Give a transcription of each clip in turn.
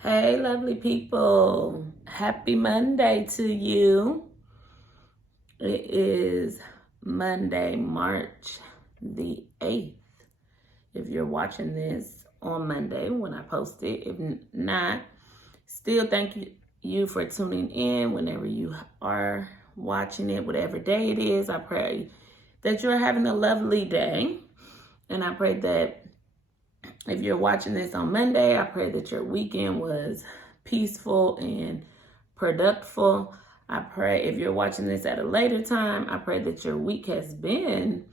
Hey, lovely people. Happy Monday to you. It is Monday, March the 8th. If you're watching this on Monday when I post it, if not, still thank you for tuning in whenever you are watching it, whatever day it is. I pray that you're having a lovely day. And I pray that if you're watching this on Monday, I pray that your weekend was peaceful and productive. I pray if you're watching this at a later time, I pray that your week has been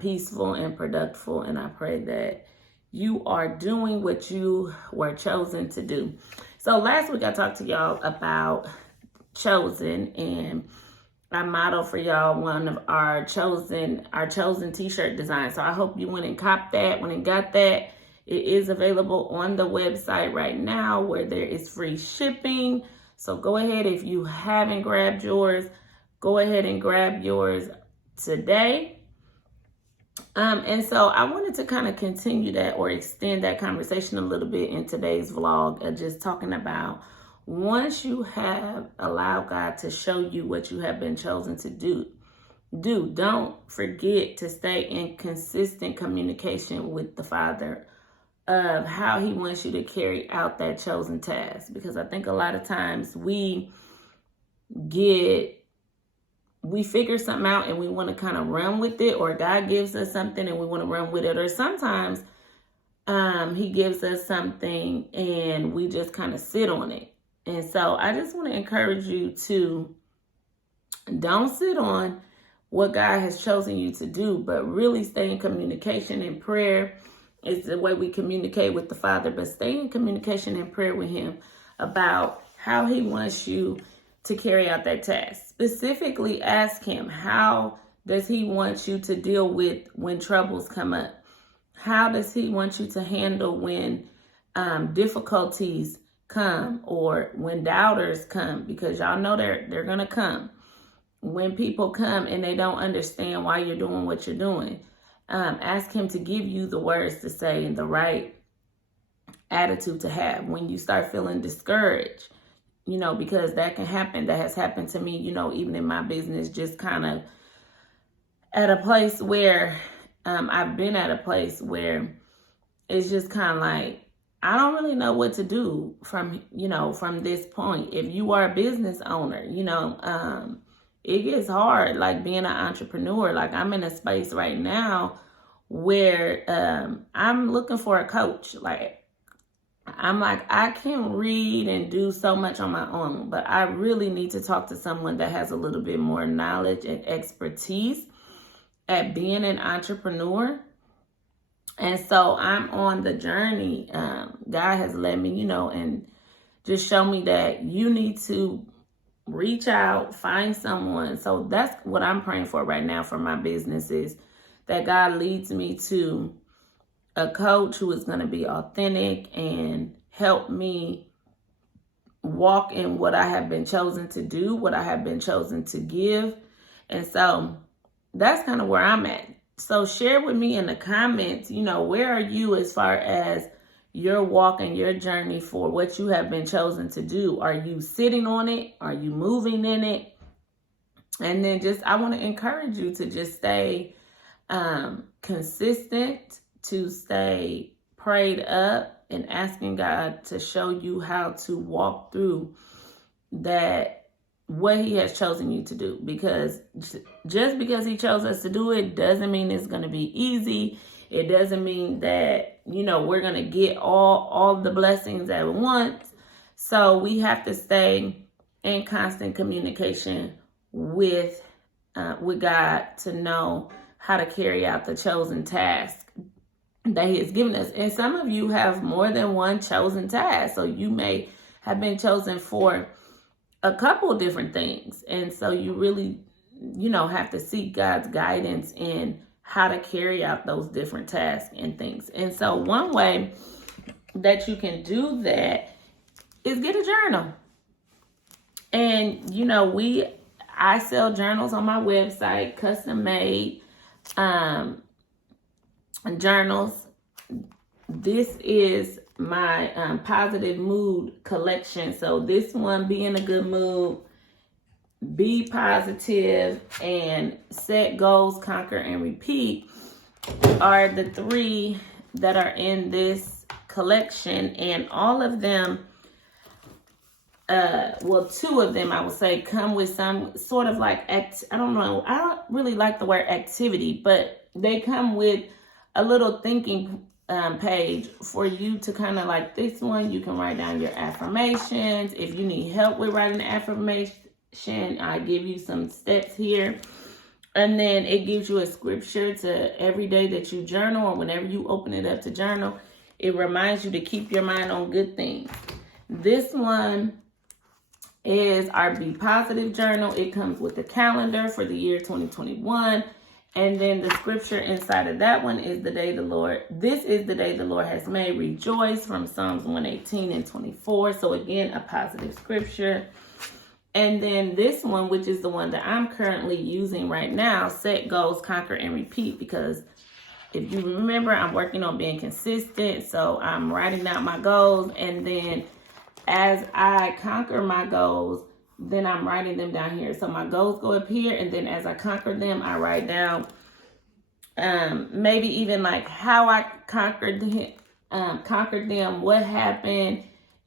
peaceful and productive. And I pray that you are doing what you were chosen to do. So last week I talked to y'all about chosen, and I modeled for y'all one of our chosen t-shirt design. So I hope you went and copped that, went and got that. It is available on the website right now where there is free shipping. So go ahead, if you haven't grabbed yours, go ahead and grab yours today. And so I wanted to kind of continue that or extend that conversation a little bit in today's vlog of just talking about once you have allowed God to show you what you have been chosen to do, don't forget to stay in consistent communication with the Father of how he wants you to carry out that chosen task. Because I think a lot of times we figure something out and we want to kind of run with it, or God gives us something and we want to run with it, or sometimes he gives us something and we just kind of sit on it. And so I just want to encourage you to don't sit on what God has chosen you to do, but really stay in communication and prayer. Is the way we communicate with the Father, but stay in communication and prayer with him about how he wants you to carry out that task. Specifically ask him, how does he want you to deal with when troubles come up? How does he want you to handle when difficulties come, or when doubters come? Because y'all know they're gonna come. When people come and they don't understand why you're doing what you're doing, ask him to give you the words to say and the right attitude to have when you start feeling discouraged. Because that can happen. That has happened to me, even in my business, just kind of at a place where I've been at a place where it's just kind of like, I don't really know what to do from this point. If you are a business owner, it gets hard, like being an entrepreneur. Like I'm in a space right now where I'm looking for a coach. I'm like, I can read and do so much on my own, but I really need to talk to someone that has a little bit more knowledge and expertise at being an entrepreneur. And so I'm on the journey. God has led me, and just show me that you need to reach out, find someone. So that's what I'm praying for right now for my business, is that God leads me to a coach who is going to be authentic and help me walk in what I have been chosen to do, what I have been chosen to give. And so that's kind of where I'm at. So share with me in the comments, where are you as far as your walk and your journey for what you have been chosen to do? Are you sitting on it? Are you moving in it? And then I want to encourage you to just stay consistent, to stay prayed up and asking God to show you how to walk through that, what he has chosen you to do. Because just because he chose us to do it doesn't mean it's going to be easy. It doesn't mean that, we're going to get all the blessings at once. So we have to stay in constant communication with God to know how to carry out the chosen task that he has given us. And some of you have more than one chosen task. So you may have been chosen for a couple of different things. And so you really, have to seek God's guidance in how to carry out those different tasks and things. And so one way that you can do that is get a journal. And, I sell journals on my website, custom made journals. This is my positive mood collection. So this one, be in a good mood, be positive, and set goals, conquer, and repeat are the 3 that are in this collection. And all of them, well, 2 of them I would say come with some sort of like I don't really like the word activity, but they come with a little thinking page for you to kind of, like this one, you can write down your affirmations. If you need help with writing the affirmation, I give you some steps here. And then it gives you a scripture to every day that you journal, or whenever you open it up to journal, it reminds you to keep your mind on good things. This one is our Be Positive journal. It comes with the calendar for the year 2021. And then the scripture inside of that one is this is the day the Lord has made. Rejoice, from Psalms 118 and 24. So again, a positive scripture. And then this one, which is the one that I'm currently using right now, set goals, conquer, and repeat. Because if you remember, I'm working on being consistent. So I'm writing out my goals. And then as I conquer my goals, then I'm writing them down here. So my goals go up here, and then as I conquer them, I write down maybe even like how I conquered them, what happened,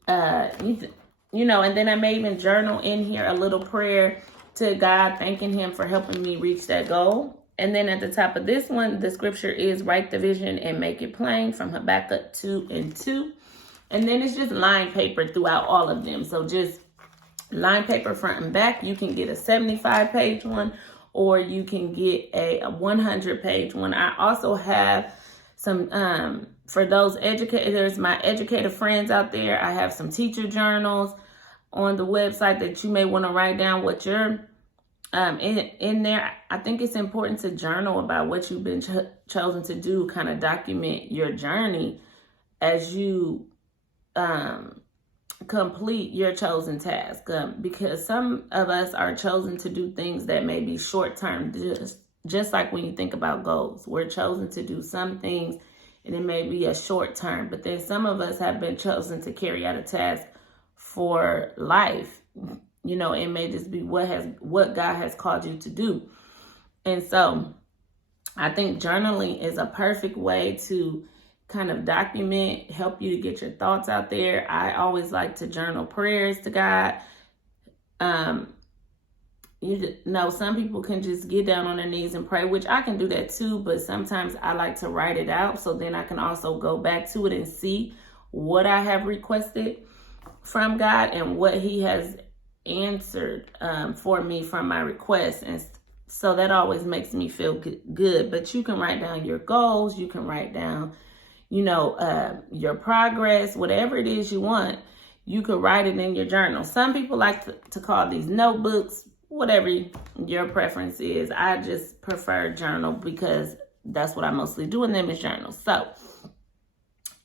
you know, and then I may even journal in here a little prayer to God, thanking him for helping me reach that goal. And then at the top of this one, the scripture is write the vision and make it plain, from Habakkuk 2:2. And then it's just line paper throughout all of them. So just line paper front and back. You can get a 75-page one, or you can get a 100-page one. I also have some, for those educators, my educator friends out there, I have some teacher journals on the website that you may want to write down what you're in there. I think it's important to journal about what you've been chosen to do, kind of document your journey as you complete your chosen task, because some of us are chosen to do things that may be short-term, just like when you think about goals. We're chosen to do some things and it may be a short term, but then some of us have been chosen to carry out a task for life. You know, it may just be what God has called you to do. And so I think journaling is a perfect way to kind of document, help you to get your thoughts out there. I always like to journal prayers to God. You know, some people can just get down on their knees and pray, which I can do that too, but sometimes I like to write it out, so then I can also go back to it and see what I have requested from God and what he has answered for me from my request. And so that always makes me feel good. But you can write down your goals, you can write down, you know, your progress, whatever it is you want, you could write it in your journal. Some people like to call these notebooks, whatever your preference is. I just prefer journal because that's what I mostly do in them is journals. So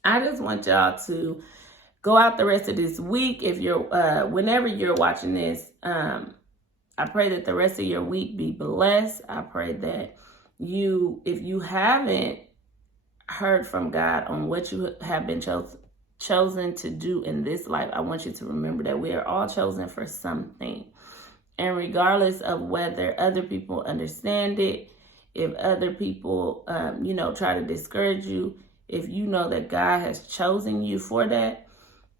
I just want y'all to go out the rest of this week. If you're, whenever you're watching this, I pray that the rest of your week be blessed. I pray that if you haven't heard from God on what you have been chosen to do in this life, I want you to remember that we are all chosen for something. And regardless of whether other people understand it, if other people, you know, try to discourage you, if you know that God has chosen you for that,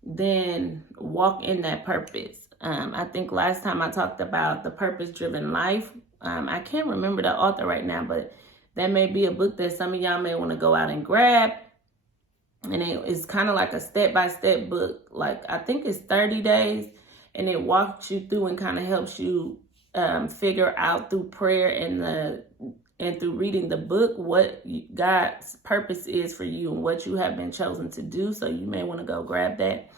then walk in that purpose. I think last time I talked about the purpose-driven life. I can't remember the author right now, but that may be a book that some of y'all may want to go out and grab. And it's kind of like a step-by-step book. Like, I think it's 30 days. And it walks you through and kind of helps you figure out through prayer and through reading the book what God's purpose is for you and what you have been chosen to do. So you may want to go grab that.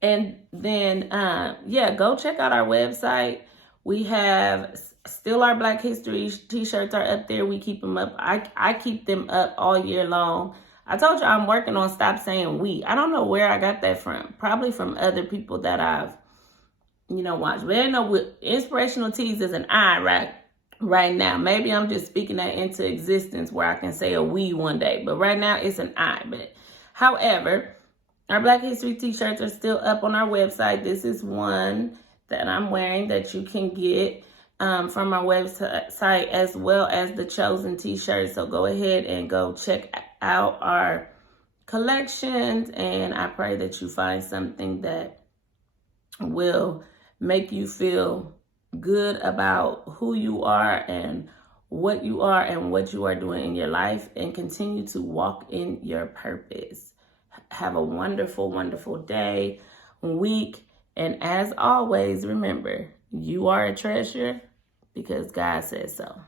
And then, go check out our website. We have still our Black History t-shirts are up there. We keep them up. I keep them up all year long. I told you I'm working on stop saying we. I don't know where I got that from. Probably from other people that I've watch. But I know with inspirational teas is an I right now. Maybe I'm just speaking that into existence where I can say a we one day. But right now it's an I. But however, Our Black History t-shirts are still up on our website. This is one that I'm wearing that you can get from our website, as well as the Chosen t-shirt. So go ahead and go check out our collections, and I pray that you find something that will make you feel good about who you are and what you are doing in your life, and continue to walk in your purpose. Have a wonderful, wonderful day, week, and as always, remember, you are a treasure because God says so.